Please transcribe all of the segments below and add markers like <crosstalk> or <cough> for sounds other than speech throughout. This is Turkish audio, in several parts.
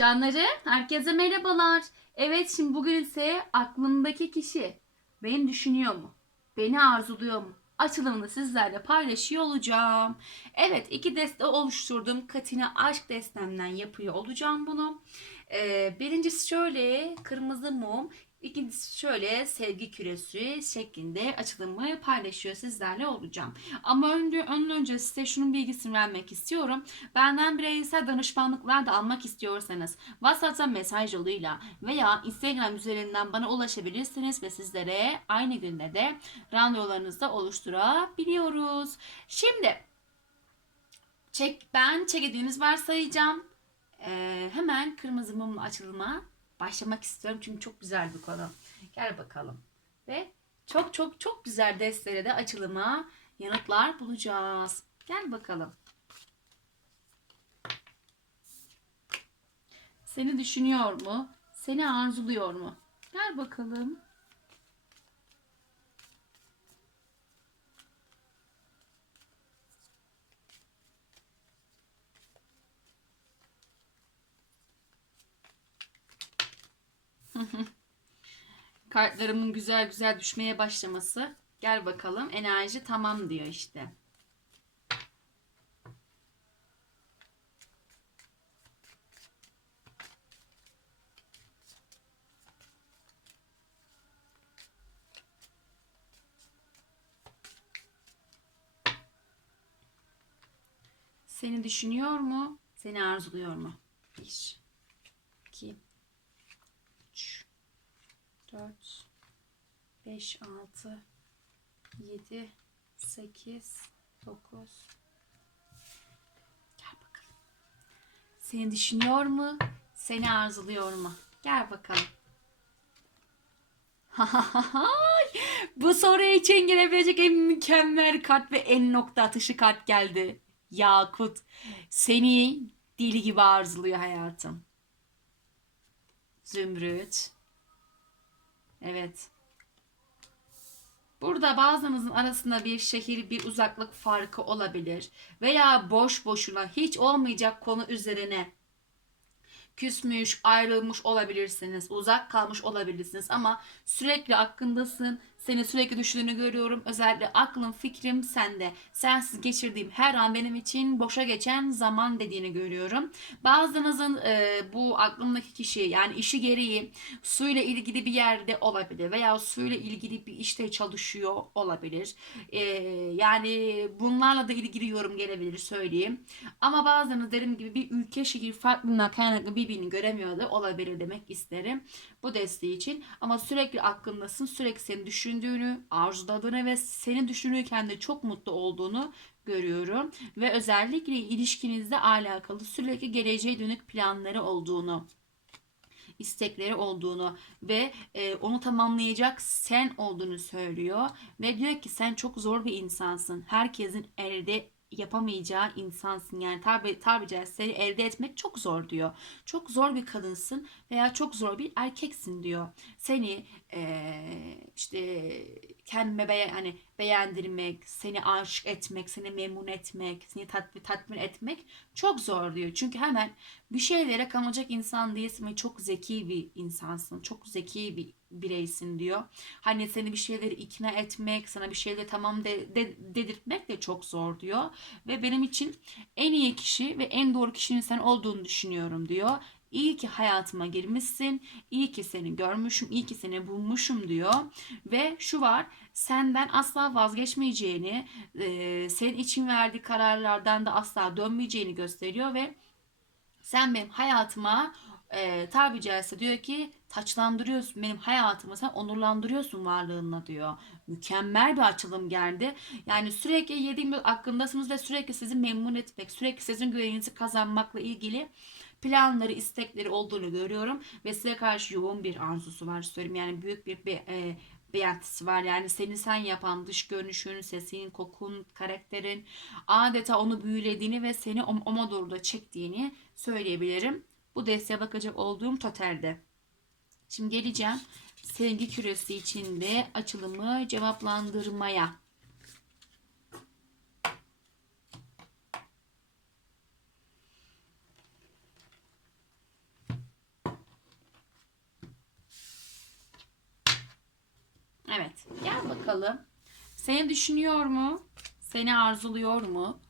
Canları, herkese merhabalar. Evet, şimdi bugün ise aklımdaki kişi beni düşünüyor mu? Beni arzuluyor mu? Açılımını sizlerle paylaşıyor olacağım. Evet, iki deste oluşturduğum Katina Aşk destemden yapıyor olacağım bunu. Ee, birincisi şöyle kırmızı mum, ikincisi şöyle sevgi küresi şeklinde açılımı paylaşıyor sizlerle olacağım. Ama önce, önce önce size şunun bilgisini vermek istiyorum. Benden bireysel danışmanlıklar da almak istiyorsanız WhatsApp'tan mesaj yoluyla veya Instagram üzerinden bana ulaşabilirsiniz ve sizlere aynı günde de randevularınızı da oluşturabiliyoruz. Şimdi çek, ben çekildiğiniz varsayacağım. Ee, hemen kırmızı mumla açılıma başlamak istiyorum çünkü çok güzel bir konu. Gel bakalım. Ve çok çok çok güzel destere de açılıma yanıtlar bulacağız. Gel bakalım. Seni düşünüyor mu? Seni arzuluyor mu? Gel bakalım. <laughs> Kartlarımın güzel güzel düşmeye başlaması. Gel bakalım. Enerji tamam diyor işte. Seni düşünüyor mu? Seni arzuluyor mu? 1 2 3 4 5 6 7 8 9 Gel bakalım. Seni düşünüyor mu? Seni arzuluyor mu? Gel bakalım. <laughs> Bu soru için gelebilecek en mükemmel kart ve en nokta atışı kart geldi. Yakut. Seni deli gibi arzuluyor hayatım. Zümrüt. Evet. Burada bazınızın arasında bir şehir, bir uzaklık farkı olabilir. Veya boş boşuna hiç olmayacak konu üzerine küsmüş, ayrılmış olabilirsiniz, uzak kalmış olabilirsiniz ama sürekli aklındasın. Seni sürekli düşündüğünü görüyorum. Özellikle aklım, fikrim sende. Sensiz geçirdiğim her an benim için boşa geçen zaman dediğini görüyorum. Bazınızın e, bu aklımdaki kişi yani işi gereği suyla ilgili bir yerde olabilir veya suyla ilgili bir işte çalışıyor olabilir. E, yani bunlarla da ilgili yorum gelebilir söyleyeyim. Ama bazılarınız dediğim gibi bir ülke şehir farklılığına kaynaklı birbirini göremiyor da olabilir demek isterim bu desteği için. Ama sürekli aklındasın, sürekli seni düşündüğünü, arzuladığını ve seni düşünürken de çok mutlu olduğunu görüyorum. Ve özellikle ilişkinizle alakalı sürekli geleceğe dönük planları olduğunu istekleri olduğunu ve e, onu tamamlayacak sen olduğunu söylüyor ve diyor ki sen çok zor bir insansın. Herkesin elde yapamayacağı insansın. Yani tabi, tabi caizse elde etmek çok zor diyor. Çok zor bir kadınsın veya çok zor bir erkeksin diyor. Seni ee, işte kendime beğen, hani beğendirmek, seni aşık etmek, seni memnun etmek, seni tat, tatmin etmek çok zor diyor. Çünkü hemen bir şeylere kanacak insan değilsin ve çok zeki bir insansın. Çok zeki bir bireysin diyor. Hani seni bir şeyleri ikna etmek, sana bir şeyleri tamam de, de, dedirtmek de çok zor diyor. Ve benim için en iyi kişi ve en doğru kişinin sen olduğunu düşünüyorum diyor. İyi ki hayatıma girmişsin. İyi ki seni görmüşüm. iyi ki seni bulmuşum diyor. Ve şu var senden asla vazgeçmeyeceğini, e, senin için verdiği kararlardan da asla dönmeyeceğini gösteriyor ve sen benim hayatıma e, tabi caizse diyor ki taçlandırıyorsun benim hayatımı sen onurlandırıyorsun varlığınla diyor. Mükemmel bir açılım geldi. Yani sürekli yediğim hakkındasınız ve sürekli sizi memnun etmek, sürekli sizin güveninizi kazanmakla ilgili planları, istekleri olduğunu görüyorum ve size karşı yoğun bir arzusu var söyleyeyim. Yani büyük bir be, e, beğentisi var. Yani seni sen yapan dış görünüşün, sesin, kokun, karakterin adeta onu büyülediğini ve seni oma doğru da çektiğini söyleyebilirim. Bu desteğe bakacak olduğum totalde. Şimdi geleceğim sevgi küresi içinde açılımı cevaplandırmaya. Evet, gel bakalım. Seni düşünüyor mu? Seni arzuluyor mu?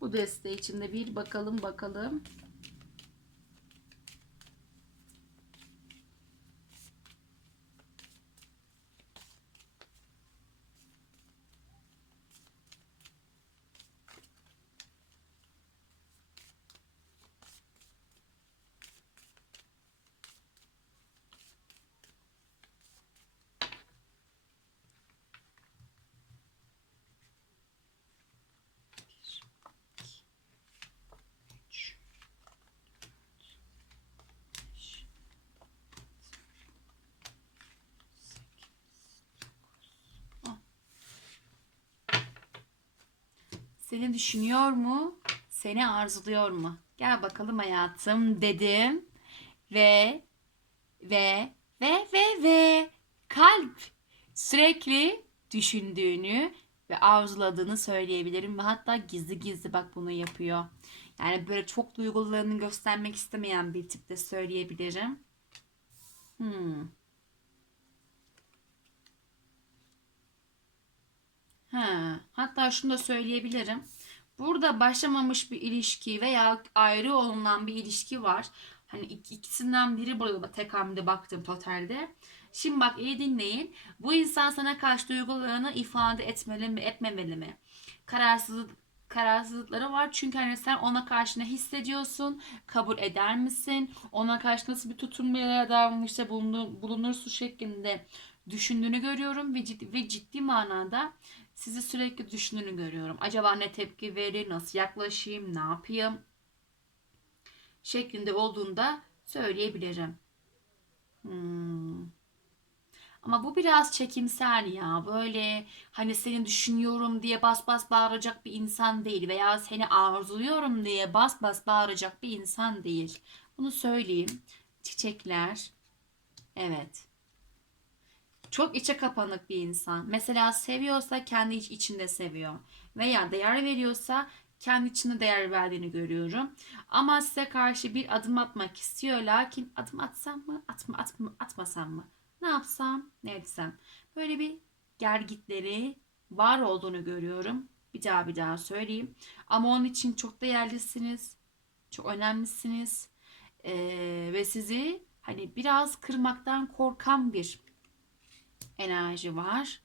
Bu deste içinde bir bakalım bakalım. Seni düşünüyor mu? Seni arzuluyor mu? Gel bakalım hayatım dedim. Ve ve ve ve ve kalp sürekli düşündüğünü ve arzuladığını söyleyebilirim ve hatta gizli gizli bak bunu yapıyor. Yani böyle çok duygularını göstermek istemeyen bir tipte söyleyebilirim. Hmm. Ha, hatta şunu da söyleyebilirim. Burada başlamamış bir ilişki veya ayrı olunan bir ilişki var. Hani ik- ikisinden biri burada tek hamle baktım totalde. Şimdi bak iyi dinleyin. Bu insan sana karşı duygularını ifade etmeli mi, etmemeli mi? Kararsızlık kararsızlıkları var. Çünkü hani sen ona karşı ne hissediyorsun? Kabul eder misin? Ona karşı nasıl bir tutum veya davranışta bulunur, bulunursun şeklinde düşündüğünü görüyorum ve ciddi, ve ciddi manada sizi sürekli düşündüğünü görüyorum. Acaba ne tepki verir, nasıl yaklaşayım, ne yapayım şeklinde olduğunda söyleyebilirim. Hmm. Ama bu biraz çekimsel ya. Böyle hani seni düşünüyorum diye bas bas bağıracak bir insan değil veya seni arzuluyorum diye bas bas bağıracak bir insan değil. Bunu söyleyeyim. Çiçekler. Evet. Çok içe kapanık bir insan. Mesela seviyorsa kendi iç içinde seviyor. Veya değer veriyorsa kendi içinde değer verdiğini görüyorum. Ama size karşı bir adım atmak istiyor. Lakin adım atsam mı, atma, atma, atmasam mı? Ne yapsam, ne etsem? Böyle bir gergitleri var olduğunu görüyorum. Bir daha bir daha söyleyeyim. Ama onun için çok değerlisiniz. Çok önemlisiniz. Ee, ve sizi hani biraz kırmaktan korkan bir enerji var.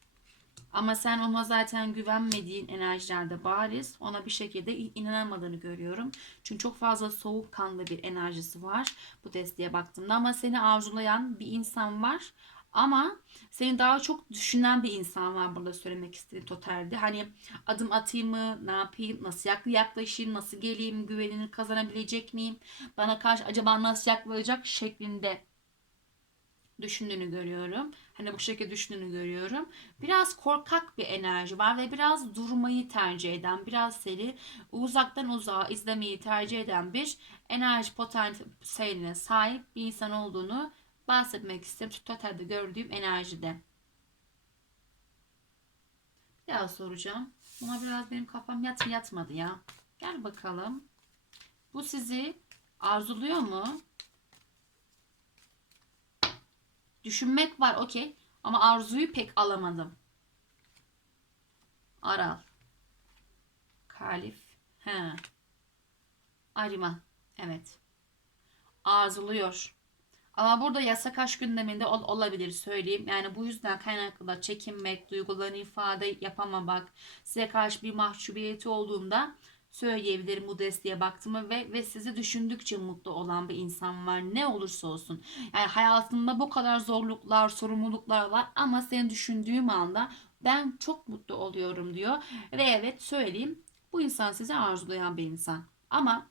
Ama sen ona zaten güvenmediğin enerjilerde bariz. Ona bir şekilde inanamadığını görüyorum. Çünkü çok fazla soğukkanlı bir enerjisi var bu desteğe baktığımda. Ama seni arzulayan bir insan var. Ama seni daha çok düşünen bir insan var burada söylemek istediğim totalde. Hani adım atayım mı, ne yapayım, nasıl yak- yaklaşayım, nasıl geleyim, güvenini kazanabilecek miyim, bana karşı acaba nasıl yaklaşacak şeklinde düşündüğünü görüyorum. Hani bu şekilde düşündüğünü görüyorum. Biraz korkak bir enerji var ve biraz durmayı tercih eden, biraz seni uzaktan uzağa izlemeyi tercih eden bir enerji potansiyeline sahip bir insan olduğunu bahsetmek istedim. Totalde gördüğüm enerjide. Bir daha soracağım. Buna biraz benim kafam yat yatmadı ya. Gel bakalım. Bu sizi arzuluyor mu? Düşünmek var okey. Ama arzuyu pek alamadım. Aral. Kalif. He. Arima. Evet. Arzuluyor. Ama burada yasak aşk gündeminde ol- olabilir söyleyeyim. Yani bu yüzden kaynaklı çekinmek, duygularını ifade yapamamak, size karşı bir mahcubiyeti olduğunda söyleyebilirim bu desteğe baktığımı ve ve sizi düşündükçe mutlu olan bir insan var ne olursa olsun. Yani hayatımda bu kadar zorluklar, sorumluluklar var ama seni düşündüğüm anda ben çok mutlu oluyorum diyor. Ve evet söyleyeyim bu insan sizi arzulayan bir insan. Ama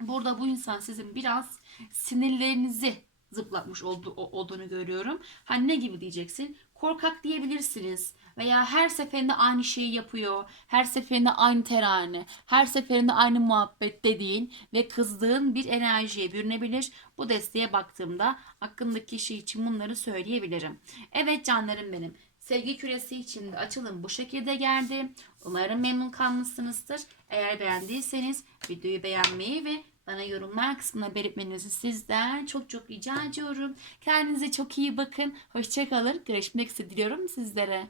burada bu insan sizin biraz sinirlerinizi zıplatmış olduğunu görüyorum. Hani ne gibi diyeceksin? Korkak diyebilirsiniz. Veya her seferinde aynı şeyi yapıyor. Her seferinde aynı terane. Her seferinde aynı muhabbet dediğin ve kızdığın bir enerjiye bürünebilir. Bu desteğe baktığımda aklımdaki kişi için bunları söyleyebilirim. Evet canlarım benim. Sevgi küresi için de açılım bu şekilde geldi. Umarım memnun kalmışsınızdır. Eğer beğendiyseniz videoyu beğenmeyi ve bana yorumlar kısmına belirtmenizi sizden çok çok rica ediyorum. Kendinize çok iyi bakın. Hoşçakalın. Görüşmek üzere sizlere.